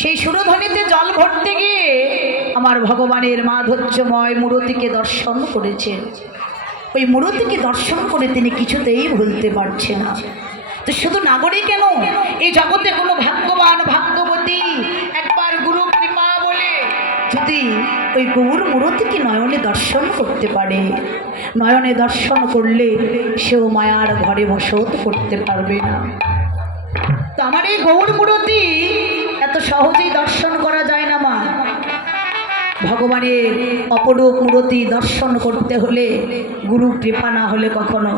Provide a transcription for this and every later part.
সেই সুরধ্বনিতে জল ভরতে গিয়ে আমার ভগবানের মাধুর্যময় মূরতিকে দর্শন করেছেন ওই মূরতিকে দর্শন করে তিনি কিছুতেই ভুলতে পারছে না। তো শুধু নাগরিক কেন? এই জগতে কোনো ভাগ্যবান ভাগ্যবতী একবার গুরু কৃপা বলে যদি ওই গৌর মূরতিকে নয়নে দর্শন করতে পারে, নয়নে দর্শন করলে সেও মায়ার ঘরে বসত করতে পারবে না। তো আমার এই গৌর মূরতি এত সহজেই দর্শন করা যায় না, মা। ভগবানের অপরূপ মূরতি দর্শন করতে হলে গুরু কৃপা না হলে কখনো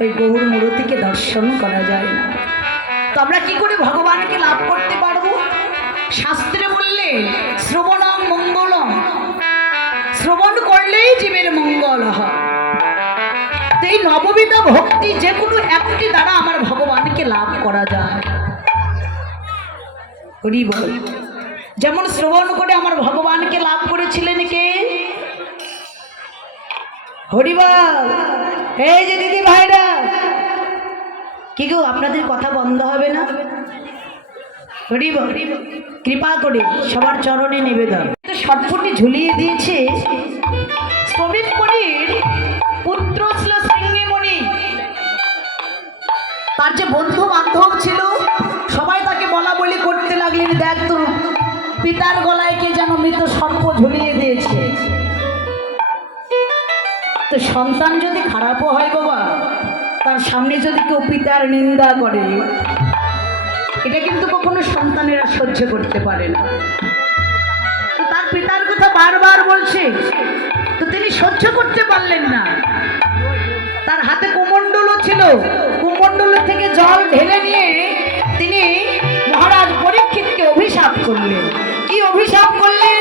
ওই গৌর মূরতিকে দর্শন করা যায় না। তো আমরা কি করে ভগবানকে লাভ করতে পারব? শাস্ত্রে বললে শ্রবণম মঙ্গলম শ্রবণ করলেই জীবের মঙ্গল হয়। তো এই নববিধ ভক্তি যে কোনো একটি দ্বারা আমার ভগবানকে লাভ করা যায়। হরি বল যেমন শ্রবণ করে আমার ভগবানকে লাভ করেছিলেন কে? হরিবল এই যে দিদি ভাইরা। কি গো, আপনাদের কথা বন্ধ হবে না? হরিবল কৃপা করে সবার চরণে নিবেদন। সটফটি ঝুলিয়ে দিয়েছে পুত্র ছিল সিংহীমণি তার যে বন্ধু বান্ধব ছিল, সবাই তাকে দেখ তোর পিতার গলায় কে যেন মৃত সর্প ঝুলিয়ে দিয়েছে। তো সন্তান যদি খারাপও হয় বাবা, তার সামনে যদি কেউ পিতার নিন্দা করে, এটা কিন্তু কখনো সন্তানেরা সহ্য করতে পারে না। তো তার পিতার কথা বারবার বলছে, তো তিনি সহ্য করতে পারলেন না। তার হাতে কুমণ্ডলও ছিল, কুমণ্ডল থেকে জল ঢেলে নিয়ে তিনি মহারাজ অভিশাপ করলেন কি অভিশাপ করলেন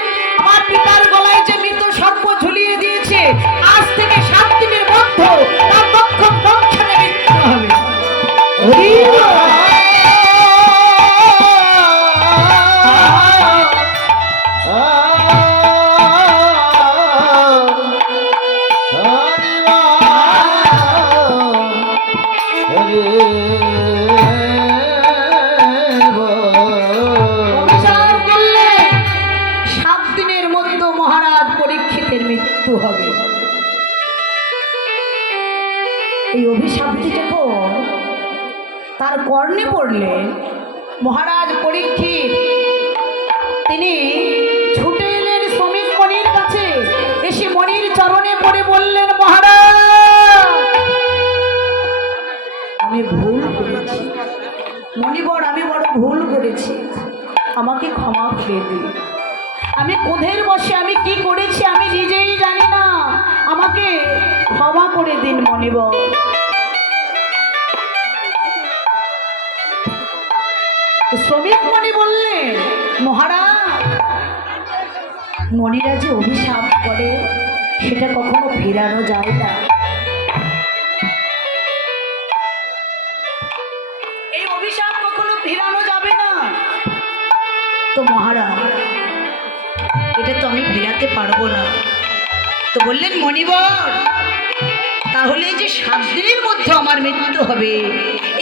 তার কর্ণে পড়লেন মহারাজ পরীক্ষিত। তিনি ছুটে এলেন শ্রমিক মণির কাছে। এসে মণির চরণে পড়ে বললেন, মহারাজ, আমি ভুল করেছি। মণিবর, আমি বড় ভুল করেছি। আমাকে ক্ষমা করে দিন। আমি কোধের বসে আমি কি করেছি আমি নিজেই জানি না। আমাকে ক্ষমা করে দিন মণিবর। শ্রমিক মণি বললেন, মহারাজ, মণিরা যে অভিশাপ করে, সেটা কখনো ফেরানো যায় না। এই অভিশাপ কখনো ফেরানো যাবে না। তো মহারাজ, এটা তো আমি ফেরাতে পারব না। তো বললেন, মণিবর তাহলে যে সাত দিনের মধ্যে আমার মৃত্যু হবে,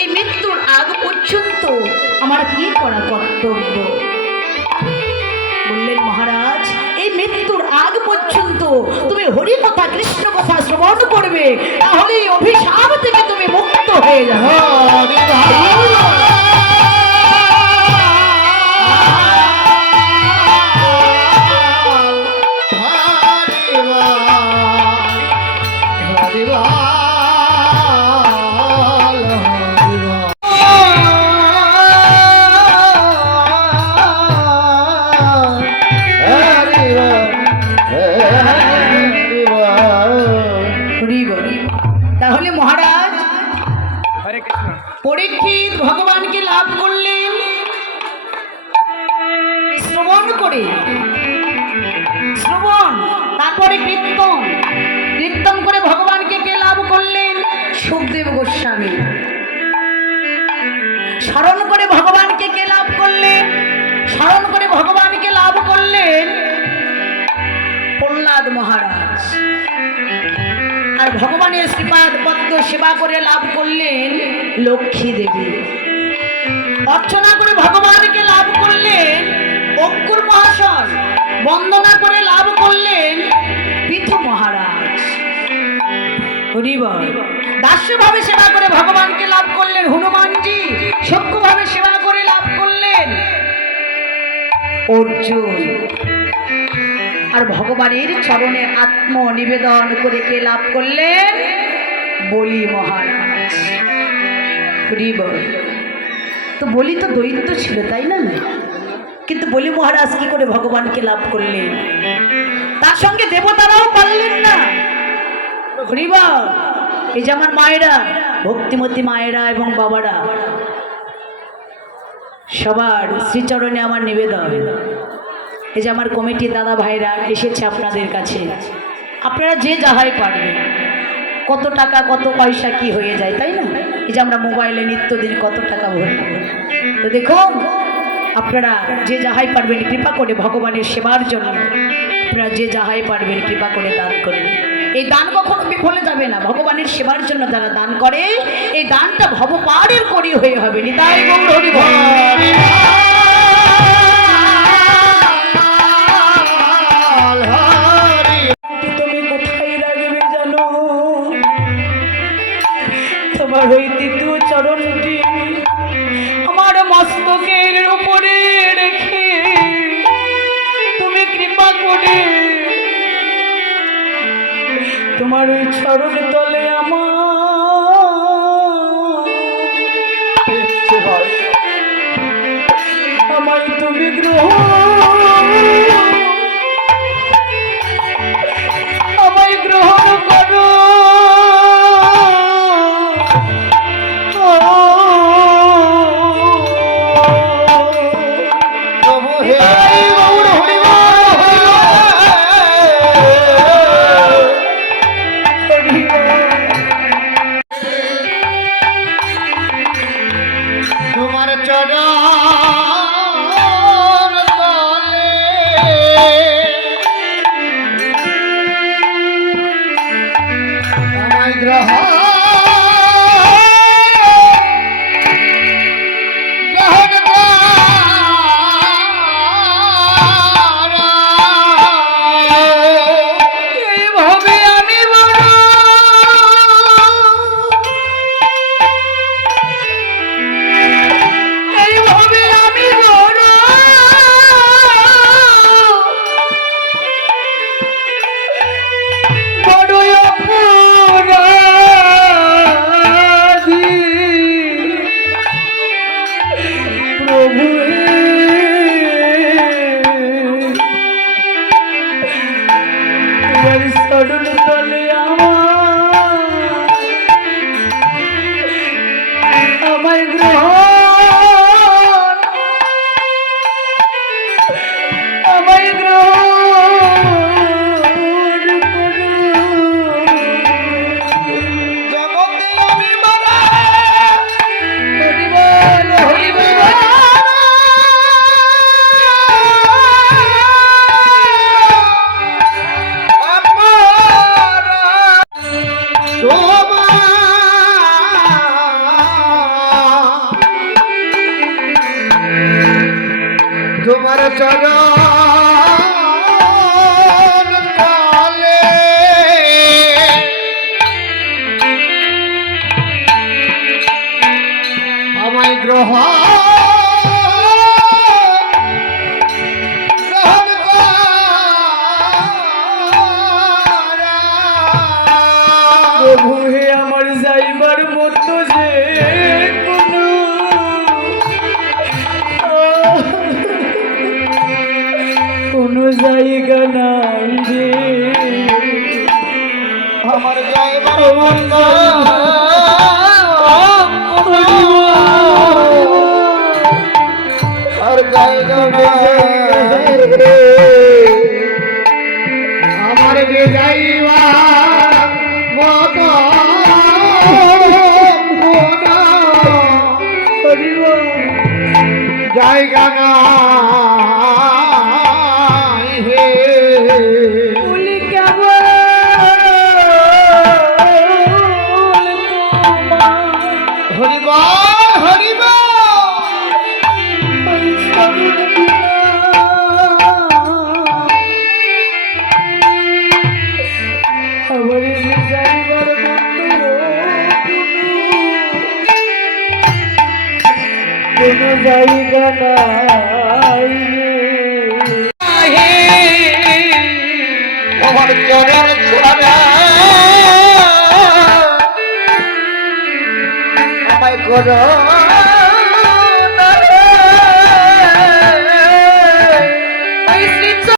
এই মৃত্যুর আগ পর্যন্ত আমার কি করা কর্তব্য? বললেন, মহারাজ, এই মৃত্যুর আগ পর্যন্ত তুমি হরি কথা কৃষ্ণ কথা শ্রবণ করবে তাহলে অভিশাপ থেকে তুমি মুক্ত হয়ে যাবে। পরীক্ষিত ভগবানকে লাভ করলেন শ্রবণ করে। শ্রবণ, তারপরে কীর্তন। কীর্তন করে ভগবানকে কে লাভ করলেন সুখদেব গোস্বামী। স্মরণ করে ভগবানকে কে লাভ করলেন স্মরণ করে ভগবানকে ভগবানের শ্রীপাদ পদ্ম সেবা করে লাভ করলেন লক্ষ্মী দেবী। অর্চনা করে ভগবানকে লাভ করলেন অঙ্কুর মহাশয়। বন্দনা করে লাভ করলেন পৃথু মহারাজ। দাস্যভাবে সেবা করে ভগবানকে লাভ করলেন হনুমানজি। সক্ষভাবে সেবা করে লাভ করলেন অর্জুন। আর ভগবানের চরণে আত্ম নিবেদন করে কে লাভ করলেন বলি মহারাজ। তো বলি তো দৈত্য ছিল, তাই না? কিন্তু বলি মহারাজ, কি করে ভগবানকে লাভ করলেন? তার সঙ্গে দেবতারাও পারলেন না। হরিবল এই যে আমার মায়েরা, ভক্তিমতী মায়েরা এবং বাবারা, সবার শ্রীচরণে আমার নিবেদন। এই যে আমার কমিটির দাদা ভাইরা এসেছে আপনাদের কাছে। আপনারা যে যাহাই পারবেন, কত টাকা, কত পয়সা কি হয়ে যায়, তাই না? এই যে আমরা মোবাইলে নিত্যদিন কত টাকা ভরি তো দেখুন, আপনারা যে যাহাই পারবেন, কৃপা করে ভগবানের সেবার জন্য আপনারা যে যাহাই পারবেন, কৃপা করে দান করবেন এই দান কখনো বিফলে যাবে না। ভগবানের সেবার জন্য যারা দান করে, এই দানটা ভবপারের করি হয়ে হবে। নিতাই গৌর হরি চরণ তলে আমার প্রভু হে আমার যাইবার মতো যে কোনো। জায়গা নাই আমার জায়গা কোনো জায়গা নাই। আমার চরণ ছাড়া আমায় করো।